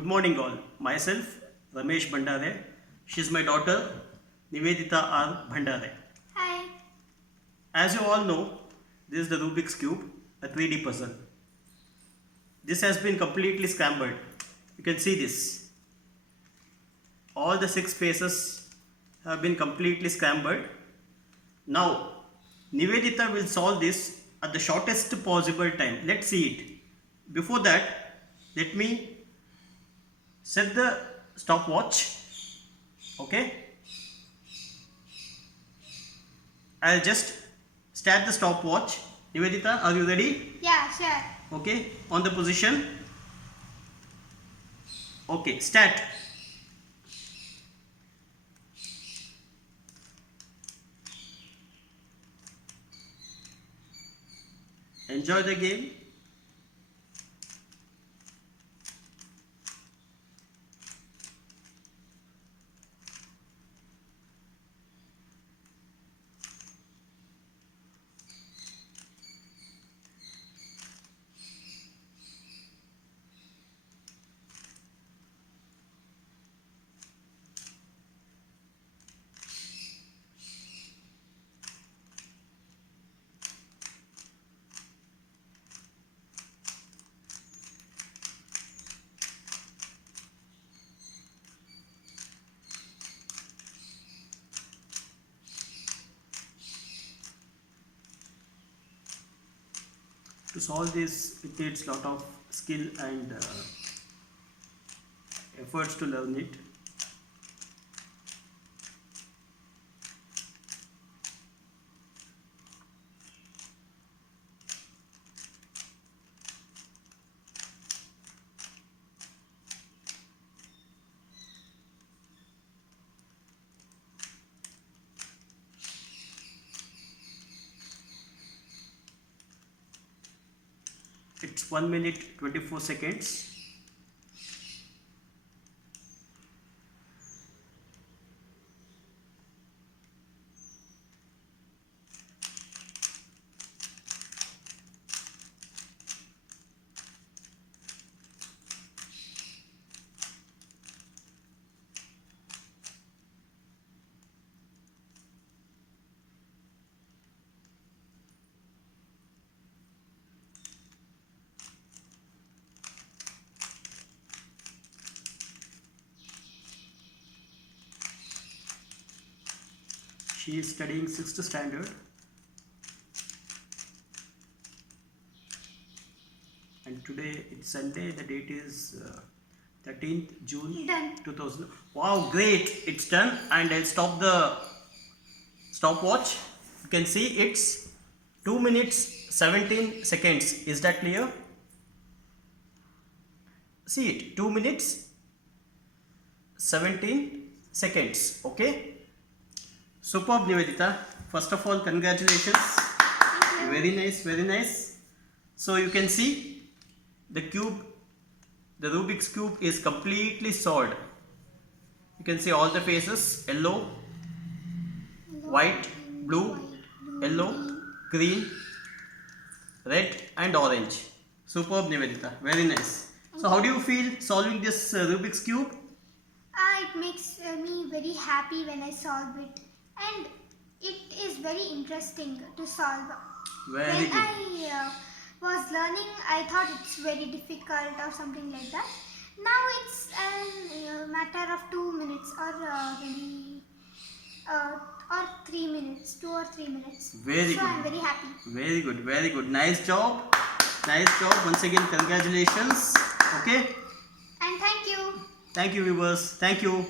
Good morning all. Myself Ramesh Bhandare. She is my daughter Nivedita R. Bhandare. Hi. As you all know, this is the Rubik's Cube, a 3D puzzle. This has been completely scrambled. You can see this. All the 6 faces have been completely scrambled. Now, Nivedita will solve this at the shortest possible time. Let's see it. Before that, let me set the stopwatch. Okay. I'll just start the stopwatch. Nivedita, are you ready? Yeah, sure. Okay, on the position. Okay, start. Enjoy the game. To solve this, it needs lot of skill and efforts to learn it. It's 1 minute 24 seconds. She is studying 6th standard. And today it's Sunday, the date is 13th June Done. 2000. Wow, great, it's done. And I'll stop the stopwatch. You can see it's 2 minutes 17 seconds. Is that clear? See it, 2 minutes 17 seconds. Okay. Superb, Nivedita. First of all, congratulations. Thank you. Very nice, very nice. So you can see the cube, the Rubik's Cube is completely solved. You can see all the faces, yellow, white, blue, yellow, green, red and orange. Superb, Nivedita. Very nice. So how do you feel solving this Rubik's Cube? It makes me very happy when I solve it, and it is very interesting to solve. Very When good. I was learning, I thought it's very difficult or something like that. Now it's a matter of 2 minutes or maybe or 3 minutes, 2 or 3 minutes. Very so good. I'm very happy. Very good, very good. Nice job. Nice job. Once again, congratulations. Okay. And thank you. Thank you, viewers. Thank you.